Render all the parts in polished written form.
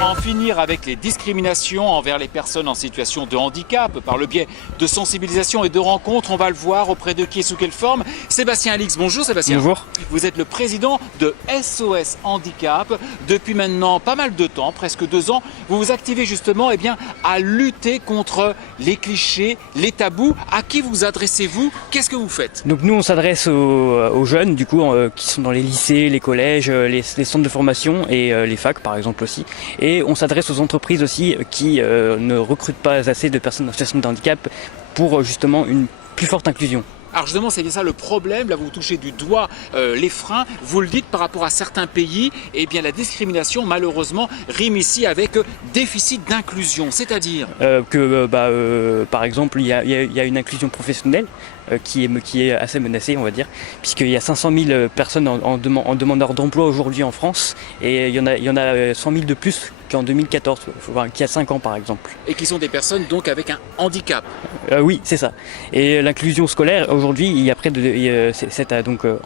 En finir avec les discriminations envers les personnes en situation de handicap par le biais de sensibilisation et de rencontres. On va le voir auprès de qui et sous quelle forme. Sébastien Alix, bonjour Sébastien. Bonjour. Vous êtes le président de SOS Handicap. Depuis maintenant pas mal de temps, presque 2 ans, vous vous activez justement à lutter contre les clichés, les tabous. À qui vous adressez-vous? Qu'est-ce que vous faites? Donc nous on s'adresse aux jeunes du coup qui sont dans les lycées, les collèges, les centres de formation et les facs par exemple aussi. Et on s'adresse aux entreprises aussi qui ne recrutent pas assez de personnes en situation de handicap pour justement une plus forte inclusion. Alors justement, c'est bien ça le problème. Là, vous touchez du doigt les freins. Vous le dites par rapport à certains pays. Eh bien, la discrimination, malheureusement, rime ici avec déficit d'inclusion. C'est-à-dire par exemple, il y a une inclusion professionnelle qui est assez menacée, on va dire, puisqu'il y a 500 000 personnes en demandeurs d'emploi aujourd'hui en France, et il y en a 100 000 de plus qu'en 2014, qu'il y a 5 ans par exemple. Et qui sont des personnes donc avec un handicap. Oui, c'est ça. Et l'inclusion scolaire, aujourd'hui, il y a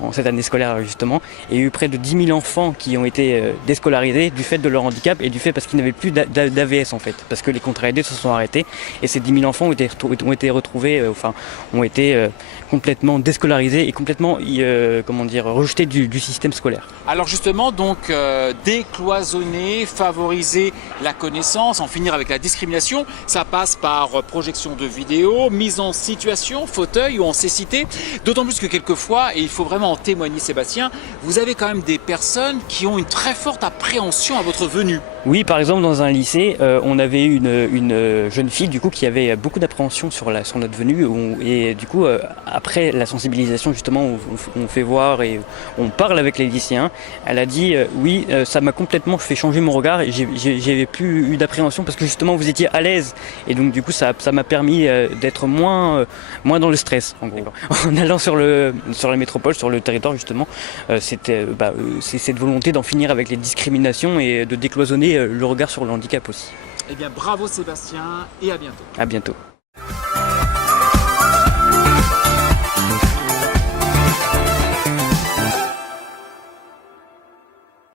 en cette année scolaire justement, il y a eu près de 10 000 enfants qui ont été déscolarisés du fait de leur handicap et du fait parce qu'ils n'avaient plus d'AVS en fait, parce que les contrats aidés se sont arrêtés, et ces 10 000 enfants ont été retrouvés, ont été complètement déscolarisés et complètement rejetés du système scolaire. Alors justement, donc décloisonner, favoriser la connaissance, en finir avec la discrimination, ça passe par projection de vidéos, mise en situation, fauteuil ou en cécité. D'autant plus que quelquefois, et il faut vraiment en témoigner Sébastien, vous avez quand même des personnes qui ont une très forte appréhension à votre venue. Oui, par exemple dans un lycée, on avait une jeune fille du coup qui avait beaucoup d'appréhension sur notre venue, et du coup après la sensibilisation justement, on fait voir et on parle avec les lycéens, elle a dit oui, ça m'a complètement fait changer mon regard et j'avais plus eu d'appréhension parce que justement vous étiez à l'aise, et donc du coup ça m'a permis d'être moins dans le stress en gros. En allant sur la métropole, sur le territoire justement, c'est cette volonté d'en finir avec les discriminations et de décloisonner le regard sur le handicap aussi. Eh bien bravo Sébastien et à bientôt. À bientôt.